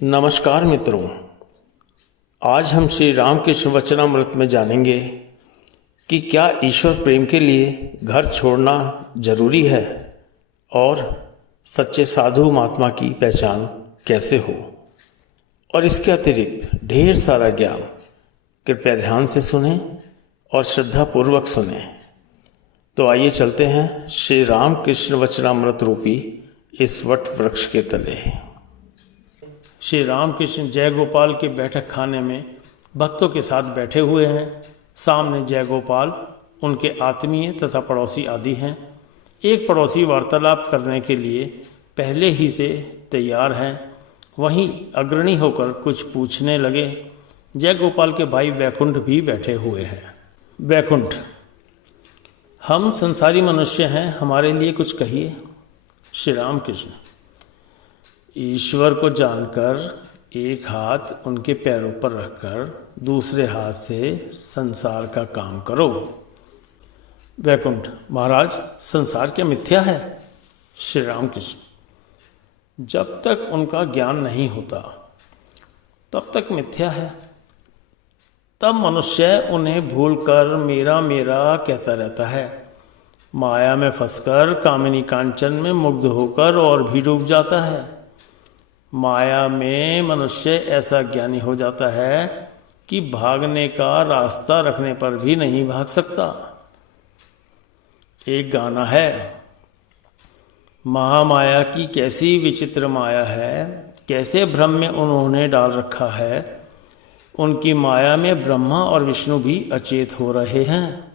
नमस्कार मित्रों, आज हम श्री रामकृष्ण वचनामृत में जानेंगे कि क्या ईश्वर प्रेम के लिए घर छोड़ना जरूरी है और सच्चे साधु महात्मा की पहचान कैसे हो। और इसके अतिरिक्त ढेर सारा ज्ञान। कृपया ध्यान से सुने और श्रद्धापूर्वक सुने। तो आइए चलते हैं श्री रामकृष्ण वचनामृत रूपी इस वट वृक्ष के तले। श्री रामकृष्ण जय गोपाल के बैठक खाने में भक्तों के साथ बैठे हुए हैं। सामने जय गोपाल, उनके आत्मीय तथा पड़ोसी आदि हैं। एक पड़ोसी वार्तालाप करने के लिए पहले ही से तैयार हैं। वहीं अग्रणी होकर कुछ पूछने लगे। जय गोपाल के भाई वैकुंठ भी बैठे हुए हैं। वैकुंठ, हम संसारी मनुष्य हैं, हमारे लिए कुछ कहिए। श्री रामकृष्ण, ईश्वर को जानकर एक हाथ उनके पैरों पर रखकर दूसरे हाथ से संसार का काम करो। वैकुंठ, महाराज संसार क्या मिथ्या है? श्री रामकृष्ण, जब तक उनका ज्ञान नहीं होता तब तक मिथ्या है। तब मनुष्य उन्हें भूलकर मेरा मेरा कहता रहता है। माया में फंसकर कामिनी कांचन में मुग्ध होकर और भी डूब जाता है। माया में मनुष्य ऐसा ज्ञानी हो जाता है कि भागने का रास्ता रखने पर भी नहीं भाग सकता। एक गाना है, महामाया की कैसी विचित्र माया है, कैसे भ्रम में उन्होंने डाल रखा है। उनकी माया में ब्रह्मा और विष्णु भी अचेत हो रहे हैं।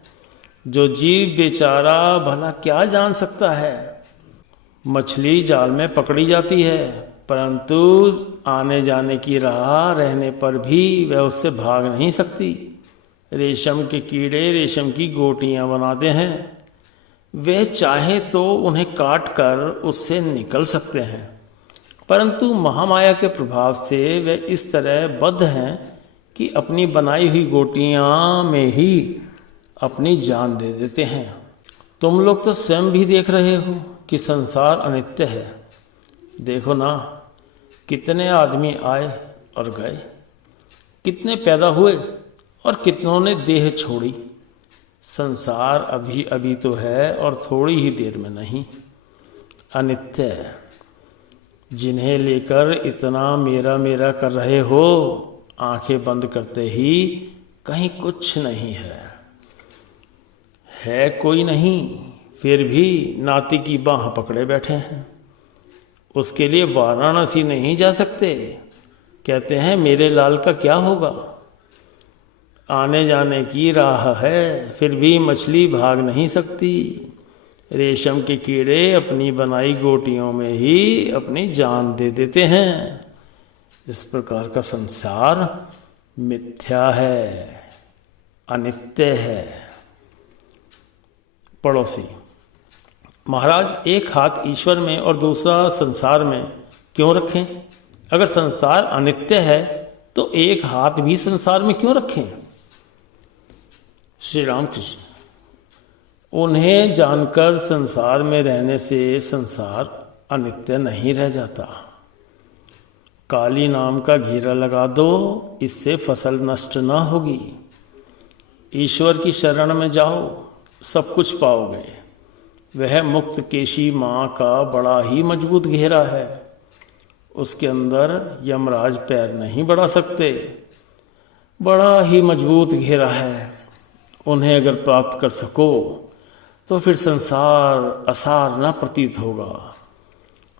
जो जीव बेचारा भला क्या जान सकता है। मछली जाल में पकड़ी जाती है, परंतु आने जाने की राह रहने पर भी वह उससे भाग नहीं सकती। रेशम के कीड़े रेशम की गोटियां बनाते हैं। वे चाहे तो उन्हें काट कर उससे निकल सकते हैं, परंतु महामाया के प्रभाव से वे इस तरह बद्ध हैं कि अपनी बनाई हुई गोटियां में ही अपनी जान दे देते हैं। तुम लोग तो स्वयं भी देख रहे हो कि संसार अनित्य है। देखो ना, कितने आदमी आए और गए, कितने पैदा हुए और कितनों ने देह छोड़ी। संसार अभी अभी तो है और थोड़ी ही देर में नहीं। अनित्य है। जिन्हें लेकर इतना मेरा मेरा कर रहे हो, आंखें बंद करते ही कहीं कुछ नहीं है कोई नहीं, फिर भी नाती की बाह पकड़े बैठे हैं। उसके लिए वाराणसी नहीं जा सकते। कहते हैं मेरे लाल का क्या होगा। आने जाने की राह है, फिर भी मछली भाग नहीं सकती। रेशम के कीड़े अपनी बनाई गोटियों में ही अपनी जान दे देते हैं। इस प्रकार का संसार मिथ्या है, अनित्य है। पड़ोसी, महाराज एक हाथ ईश्वर में और दूसरा संसार में क्यों रखें? अगर संसार अनित्य है तो एक हाथ भी संसार में क्यों रखें? श्री रामकृष्ण, उन्हें जानकर संसार में रहने से संसार अनित्य नहीं रह जाता। काली नाम का घेरा लगा दो, इससे फसल नष्ट न होगी। ईश्वर की शरण में जाओ, सब कुछ पाओगे। वह मुक्त केशी माँ का बड़ा ही मजबूत घेरा है। उसके अंदर यमराज पैर नहीं बढ़ा सकते। बड़ा ही मजबूत घेरा है। उन्हें अगर प्राप्त कर सको तो फिर संसार असार न प्रतीत होगा।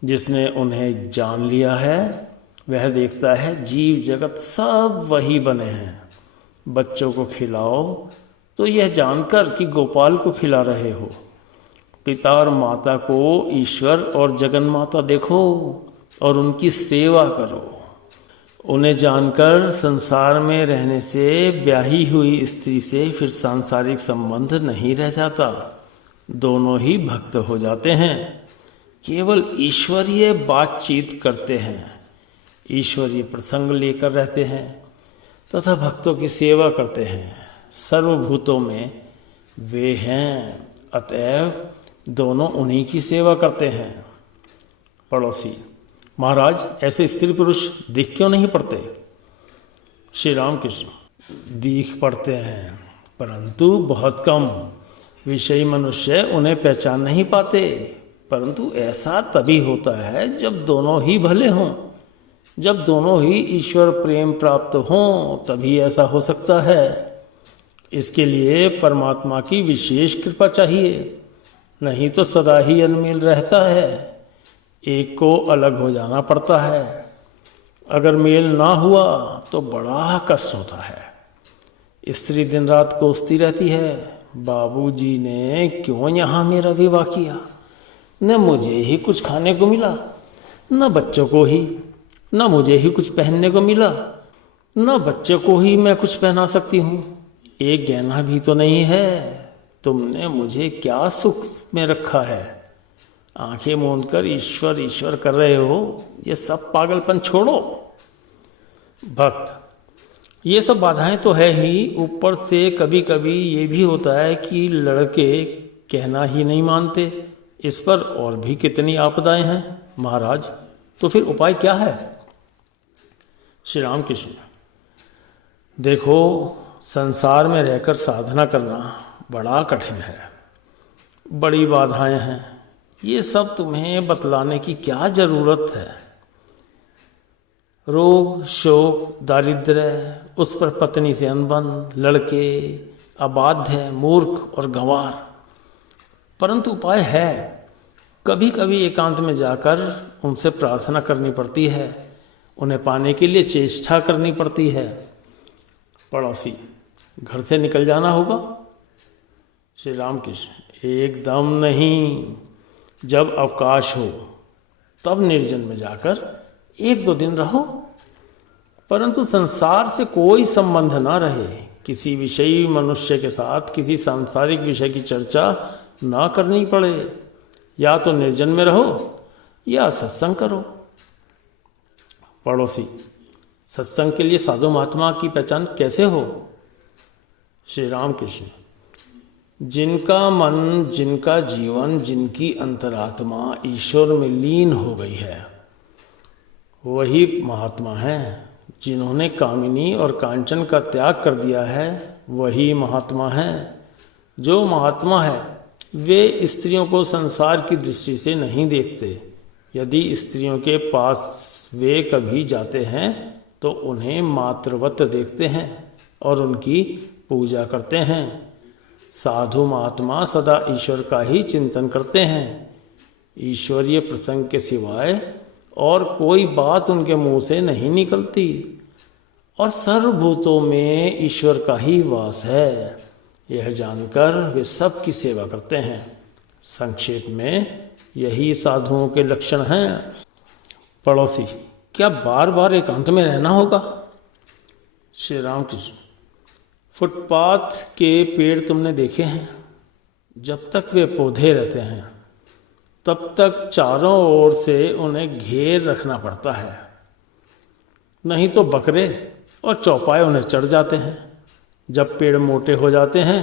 जिसने उन्हें जान लिया है वह देखता है जीव जगत सब वही बने हैं। बच्चों को खिलाओ तो यह जानकर कि गोपाल को खिला रहे हो। पिता और माता को ईश्वर और जगन माता देखो और उनकी सेवा करो। उन्हें जानकर संसार में रहने से ब्याही हुई स्त्री से फिर सांसारिक संबंध नहीं रह जाता। दोनों ही भक्त हो जाते हैं। केवल ईश्वरीय बातचीत करते हैं, ईश्वरीय प्रसंग लेकर रहते हैं तथा भक्तों की सेवा करते हैं। सर्वभूतों में वे हैं, अतएव दोनों उन्हीं की सेवा करते हैं। पड़ोसी, महाराज, ऐसे स्त्री पुरुष दिख क्यों नहीं पड़ते? श्री राम कृष्ण, दिख पड़ते हैं, परंतु बहुत कम। विषयी मनुष्य उन्हें पहचान नहीं पाते। परंतु ऐसा तभी होता है जब दोनों ही भले हों, जब दोनों ही ईश्वर प्रेम प्राप्त हों, तभी ऐसा हो सकता है। इसके लिए परमात्मा की विशेष कृपा चाहिए, नहीं तो सदा ही अनमिल रहता है। एक को अलग हो जाना पड़ता है। अगर मेल ना हुआ तो बड़ा कष्ट होता है। स्त्री दिन रात कोसती रहती है, बाबूजी ने क्यों यहाँ मेरा विवाह किया? न मुझे ही कुछ खाने को मिला, न बच्चों को ही, न मुझे ही कुछ पहनने को मिला, न बच्चों को ही मैं कुछ पहना सकती हूँ। एक गहना भी तो नहीं है। तुमने मुझे क्या सुख में रखा है? आंखें मूंद कर ईश्वर ईश्वर कर रहे हो। ये सब पागलपन छोड़ो। भक्त, ये सब बाधाएं तो है ही, ऊपर से कभी कभी ये भी होता है कि लड़के कहना ही नहीं मानते। इस पर और भी कितनी आपदाएं हैं महाराज, तो फिर उपाय क्या है? श्री राम कृष्ण, देखो, संसार में रहकर साधना करना बड़ा कठिन है, बड़ी बाधाएं हैं। ये सब तुम्हें बतलाने की क्या जरूरत है? रोग, शोक, दारिद्र्य, उस पर पत्नी से अनबन, लड़के, अबाध्य, मूर्ख और गंवार। परंतु उपाय है। कभी कभी एकांत में जाकर उनसे प्रार्थना करनी पड़ती है, उन्हें पाने के लिए चेष्टा करनी पड़ती है। पड़ोसी, घर से निकल जाना होगा? श्री राम कृष्ण, एकदम नहीं। जब अवकाश हो तब निर्जन में जाकर 1-2 दिन रहो, परंतु संसार से कोई संबंध ना रहे। किसी विषयी मनुष्य के साथ किसी सांसारिक विषय की चर्चा ना करनी पड़े। या तो निर्जन में रहो या सत्संग करो। पड़ोसी, सत्संग के लिए साधु महात्मा की पहचान कैसे हो? श्री राम कृष्ण, जिनका मन, जिनका जीवन, जिनकी अंतरात्मा ईश्वर में लीन हो गई है, वही महात्मा है। जिन्होंने कामिनी और कांचन का त्याग कर दिया है, वही महात्मा है। जो महात्मा है वे स्त्रियों को संसार की दृष्टि से नहीं देखते। यदि स्त्रियों के पास वे कभी जाते हैं तो उन्हें मातृवत देखते हैं और उनकी पूजा करते हैं। साधु महात्मा सदा ईश्वर का ही चिंतन करते हैं। ईश्वरीय प्रसंग के सिवाय और कोई बात उनके मुंह से नहीं निकलती, और सर्वभूतों में ईश्वर का ही वास है। यह जानकर वे सबकी सेवा करते हैं। संक्षेप में यही साधुओं के लक्षण हैं। पड़ोसी, क्या बार बार एकांत में रहना होगा? श्री राम कृष्ण, फुटपाथ के पेड़ तुमने देखे हैं? जब तक वे पौधे रहते हैं तब तक चारों ओर से उन्हें घेर रखना पड़ता है, नहीं तो बकरे और चौपाए उन्हें चढ़ जाते हैं। जब पेड़ मोटे हो जाते हैं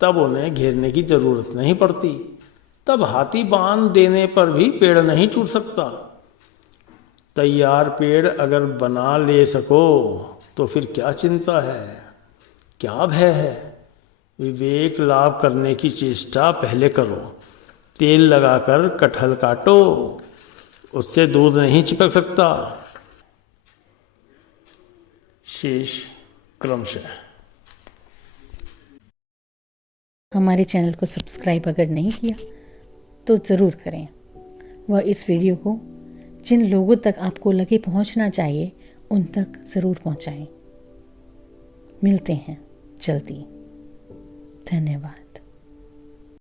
तब उन्हें घेरने की जरूरत नहीं पड़ती। तब हाथी बांध देने पर भी पेड़ नहीं टूट सकता। तैयार पेड़ अगर बना ले सको तो फिर क्या चिंता है, क्या भय है? विवेक लाभ करने की चेष्टा पहले करो। तेल लगाकर कटहल काटो, उससे दूध नहीं चिपक सकता। शेष क्रमशः। हमारे चैनल को सब्सक्राइब अगर नहीं किया तो ज़रूर करें, वह इस वीडियो को जिन लोगों तक आपको लगे पहुंचना चाहिए उन तक ज़रूर पहुंचाएं। मिलते हैं जल्दी। धन्यवाद।